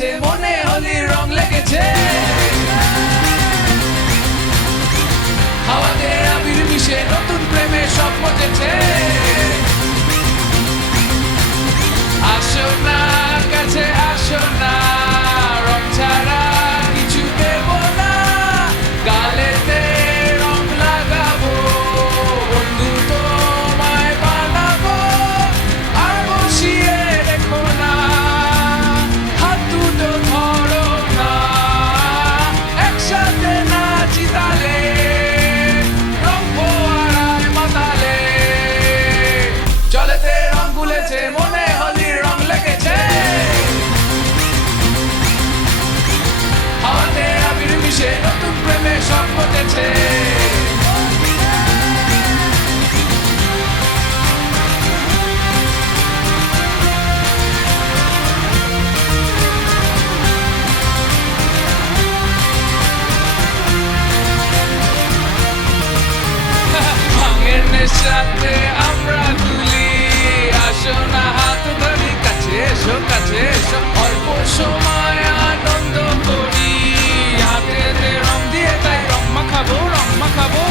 গুলেছে, মনে হোলির রং লেগেছে। হাওয়াতে আবির মিশে নতুন প্রেমে সব মজেছে। আসো না কাছে আসো না, রং ছাড়া কিছু দেব না। গালেতে রং লাগাবো, বন্ধু তোমায় বানাবো। আর বসিয়ে রেখো না, হাত দুটো ধরো না। একসাথে নাচি তালে, রং ফোয়ারায় মাতালে। জলেতে রং গুলেছে, মনে হোলির রং লেগেছে। হাওয়াতে আবির মিশে নতুন প্রেমে সব ঘটেছে। ভাঙের নেশাতে আমরা তুলি, আসো না হাত ধরি, কাছে এসো কাছে এসো। অল্প সময় আনন্দ করি, হাতেতে রং দিয়ে তাই রং মাখাবো রং মাখাবো।